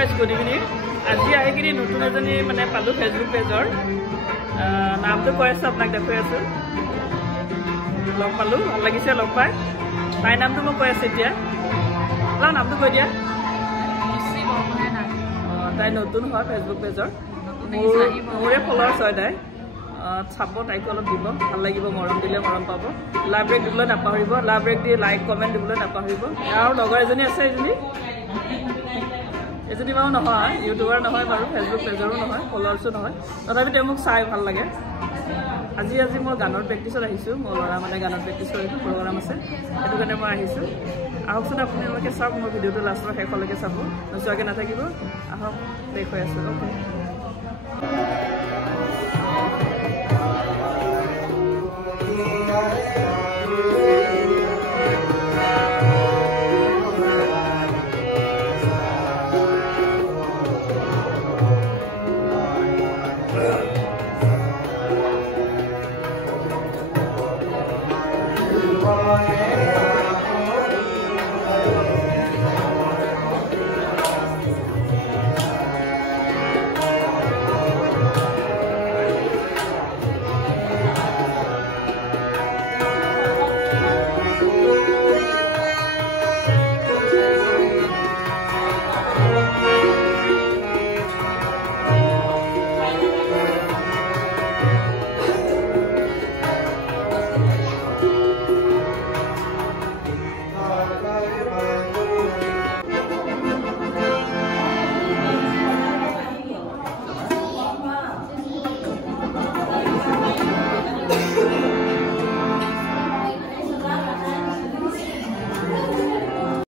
guys good evening আজি আহিকিনি নতুন এজনী মানে পালো ফেসবুক পেজৰ নামটো কৈ আছে আপোনাক দেখুৱাই আছো লগ পালো ভাল লাগিছে লগ পাই তাই নামটো মই কৈ আছে এতিয়া তাৰ নামটো কৈ দিয়া তাই নতুন হয় ফেসবুক পেজৰ মোৰে ফলোৱাৰ্ছ হয় তাই চাব তাইক অলপ দিব ভাল লাগিব মৰম দিলে মৰম পাব লাভ ব্ৰেক দিবলৈ নাপাহৰিব লাভ ব্ৰেক দি লাইক কমেন্ট দিবলৈ নাপাহৰিব আৰু লগৰ এজনী আছে এজনী মানুহ নহয় ইউটিউবাৰ নহয় বাৰু ফেসবুক পেজৰো নহয় ফলোৱাৰ্ছো নহয় তথাপি তেওঁ মোক চাই ভাল লাগে আজি মই গানৰ প্ৰেক্টিছত আহিছোঁ মোৰ ল'ৰা মানে গানৰ প্ৰেক্টিছ কৰিব প্ৰগ্ৰাম আছে সেইটো কাৰণে মই আহিছোঁ আহকচোন আপোনালোকে চাওক মোৰ ভিডিঅ'টো লাষ্টৰ শেষলৈকে চাব নোচোৱাকৈ নাথাকিব আহক দেখুৱাই আছোঁ অ'কে